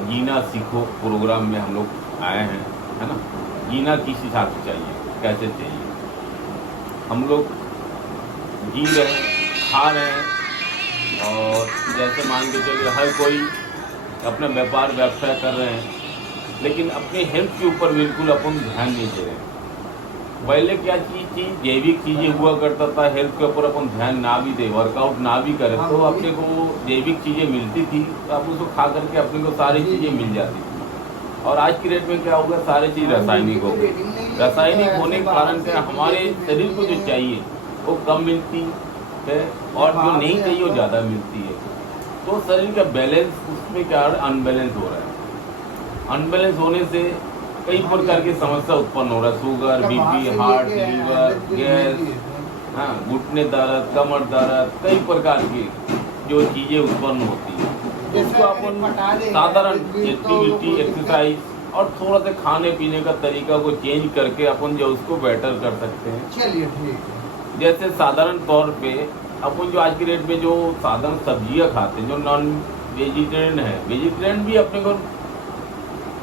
जीना सीखो प्रोग्राम में हम लोग आए हैं, है ना। जीना किस हिसाब से चाहिए, कैसे चाहिए, हम लोग जी रहे हैं, खा रहे हैं, और जैसे मान के चलिए हर कोई अपना व्यापार व्यवसाय कर रहे हैं, लेकिन अपने हेल्थ के ऊपर बिल्कुल अपन ध्यान नहीं दे रहे हैं। पहले क्या चीज़ थी, जैविक चीज़ें हुआ करता था, हेल्थ के ऊपर अपन ध्यान ना भी दे, वर्कआउट ना भी करें तो अपने को जैविक चीज़ें मिलती थी, तो आप उसको खा करके अपने को सारी चीज़ें मिल जाती थी। और आज की डेट में क्या होगा, सारी चीज़ रासायनिक हो गई। रासायनिक होने के कारण क्या हमारे शरीर को जो चाहिए वो कम मिलती है, और जो नहीं चाहिए वो ज़्यादा मिलती है। तो शरीर का बैलेंस उसमें क्या अनबैलेंस हो रहा है। अनबैलेंस होने से कई प्रकार की समस्या उत्पन्न हो रहा है, sugar, BP, heart, liver, gas, हाँ, घुटने दर्द, कमर दर्द, कई प्रकार की जो चीज़ें उत्पन्न होती है। तो उसको अपन साधारण एक्टिविटी, एक्सरसाइज और थोड़ा सा खाने पीने का तरीका को चेंज करके अपन जो उसको बेटर कर सकते हैं। चलिए ठीक है। जैसे साधारण तौर पे अपन जो आज की डेट में जो साधारण सब्जियां खाते हैं, जो नॉन वेजिटेरियन है, वेजिटेरियन भी अपने को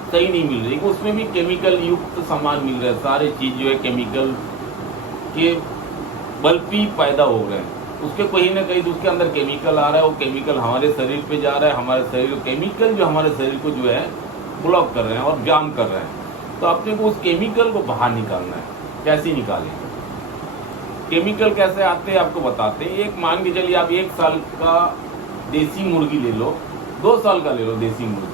सही नहीं मिल रही, उसमें भी केमिकल युक्त सामान मिल रहा है। सारे चीज़ जो है केमिकल के बल पे पैदा हो रहे हैं, उसके कहीं ना कहीं तो उसके अंदर केमिकल आ रहा है, वो केमिकल हमारे शरीर पे जा रहा है, हमारे शरीर केमिकल जो हमारे शरीर को जो है ब्लॉक कर रहे हैं और जाम कर रहे हैं। तो अपने को उस केमिकल को बाहर निकालना है। कैसे निकालेंगे, केमिकल कैसे आते हैं आपको बताते हैं। एक मान के चलिए आप 1 साल का देसी मुर्गी ले लो, 2 साल का ले लो देसी मुर्गी,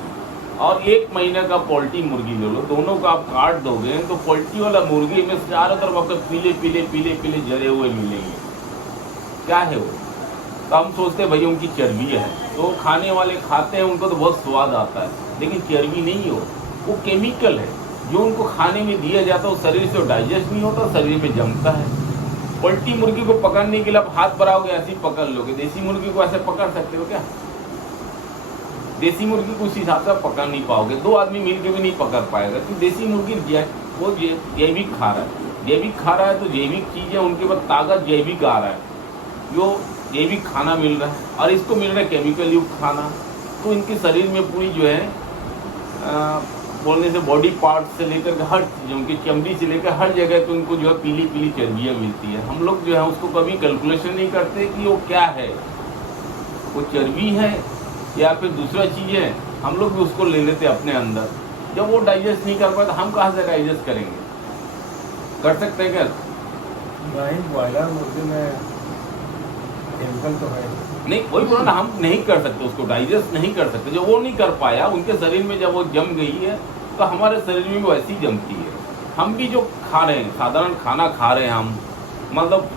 और 1 महीने का पोल्ट्री मुर्गी ले लो, दोनों को आप काट दोगे तो पोल्ट्री वाला मुर्गी में चारों तरफ आपको पीले पीले पीले पीले जले हुए मिलेंगे। क्या है वो? तो हम सोचते हैं भाई उनकी चर्बी है, तो खाने वाले खाते हैं, उनको तो बहुत स्वाद आता है, लेकिन चर्बी नहीं हो, वो केमिकल है जो उनको खाने में दिया जाता है। वो शरीर से डाइजेस्ट नहीं होता, शरीर में जमता है। पोल्ट्री मुर्गी को पकड़ने के लिए आप हाथ बढ़ाओगे, ऐसे ही पकड़ लोगे। देसी मुर्गी को ऐसे पकड़ सकते हो क्या? देसी मुर्गी को उस हिसाब से पकड़ नहीं पाओगे, 2 आदमी मिलकर भी नहीं पकड़ पाएगा, क्योंकि देसी मुर्गी वो जैविक खा रहा है। जैविक खा रहा है तो जैविक चीज़ें उनके पास ताकत जैविक आ रहा है, जो जैविक खाना मिल रहा है, और इसको मिल रहा है केमिकल युक्त खाना। तो इनके शरीर में पूरी जो है बोलने से बॉडी पार्ट से लेकर के हर चीज़, उनकी चमड़ी से लेकर हर जगह तो उनको जो है पीली पीली चर्बियाँ मिलती है। हम लोग जो है उसको कभी कैलकुलेशन नहीं करते कि वो क्या है, वो चर्बी है या फिर दूसरा चीज़ है। हम लोग भी उसको ले लेते अपने अंदर। जब वो डाइजेस्ट नहीं कर पाता, हम कहाँ से डाइजेस्ट करेंगे? कर सकते हैं क्या? नहीं, बॉयलर मुर्गी में केमिकल तो है नहीं, वही बोला ना, हम नहीं कर सकते, उसको डाइजेस्ट नहीं कर सकते। जो वो नहीं कर पाया, उनके शरीर में जब वो जम गई है तो हमारे शरीर में वो ऐसी जमती है। हम भी जो खा रहे हैं, साधारण खाना खा रहे हैं, हम मतलब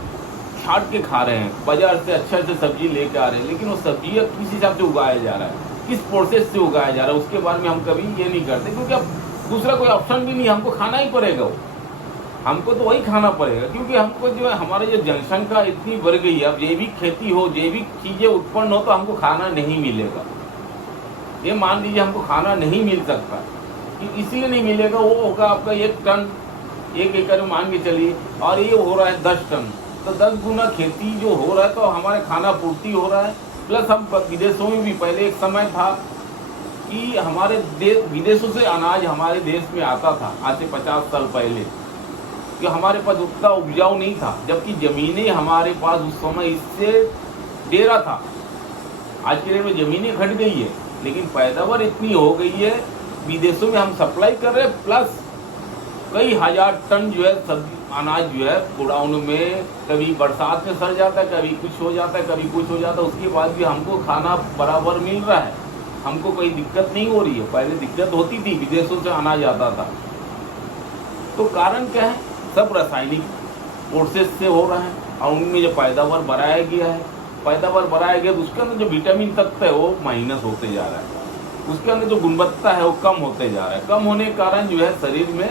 छाट के खा रहे हैं, बाजार से अच्छा से सब्जी लेके आ रहे हैं, लेकिन वो सब्जियाँ किस हिसाब से उगाया जा रहा है, किस प्रोसेस से उगाया जा रहा है, उसके बारे में हम कभी ये नहीं करते, क्योंकि अब दूसरा कोई ऑप्शन भी नहीं, हमको खाना ही पड़ेगा। वो हमको तो वही खाना पड़ेगा, क्योंकि हमको जो है हमारे जो जनसंख्या इतनी बढ़ गई है, अब जैविक खेती हो, जैविक चीज़ें उत्पन्न हो, तो हमको खाना नहीं मिलेगा। ये मान लीजिए हमको खाना नहीं मिल सकता, इसलिए नहीं मिलेगा, वो होगा आपका 1 टन 1 एकड़ में मान के चलिए, और ये हो रहा है 10 टन, तो 10 गुना खेती जो हो रहा है, तो हमारे खाना पूर्ति हो रहा है। प्लस हम विदेशों में भी, पहले एक समय था कि हमारे विदेशों से अनाज हमारे देश में आता था, आज से 50 साल पहले, कि हमारे पास उतना उपजाऊ नहीं था, जबकि ज़मीनें हमारे पास उस समय इससे डेरा था। आज के डेट में ज़मीनें घट गई है, लेकिन पैदावार इतनी हो गई है, विदेशों में हम सप्लाई कर रहे हैं, प्लस कई हजार टन जो है सब्जी अनाज जो है गोडाउन में, कभी बरसात में सड़ जाता है, कभी कुछ हो जाता है, कभी कुछ हो जाता है, उसके बाद भी हमको खाना बराबर मिल रहा है, हमको कोई दिक्कत नहीं हो रही है। पहले दिक्कत होती थी, विदेशों से अनाज आता था। तो कारण क्या है? सब रासायनिक प्रोसेस से हो रहा है, और उनमें जो पैदावार बढ़ाया गया है, तो उसके अंदर जो विटामिन तत्व है वो माइनस होते जा रहा है, उसके अंदर जो गुणवत्ता है वो कम होते जा रहा है। कम होने के कारण जो है शरीर में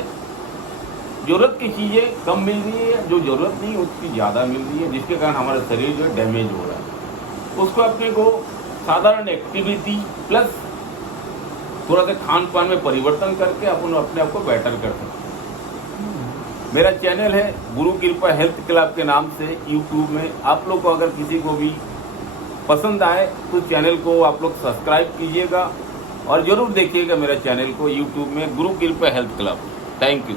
जरूरत की चीज़ें कम मिल रही है, जो जरूरत नहीं उसकी ज़्यादा मिल रही है, जिसके कारण हमारा शरीर जो है डैमेज हो रहा है। उसको अपने को साधारण एक्टिविटी प्लस थोड़ा सा खान पान में परिवर्तन करके अपन अपने आप को बेटर कर सकते हैं। मेरा चैनल है गुरु कृपा हेल्थ क्लब के नाम से यूट्यूब में। आप लोग को अगर किसी को भी पसंद आए तो चैनल को आप लोग सब्सक्राइब कीजिएगा, और ज़रूर देखिएगा मेरे चैनल को यूट्यूब में गुरु कृपा हेल्थ क्लब। Thank you.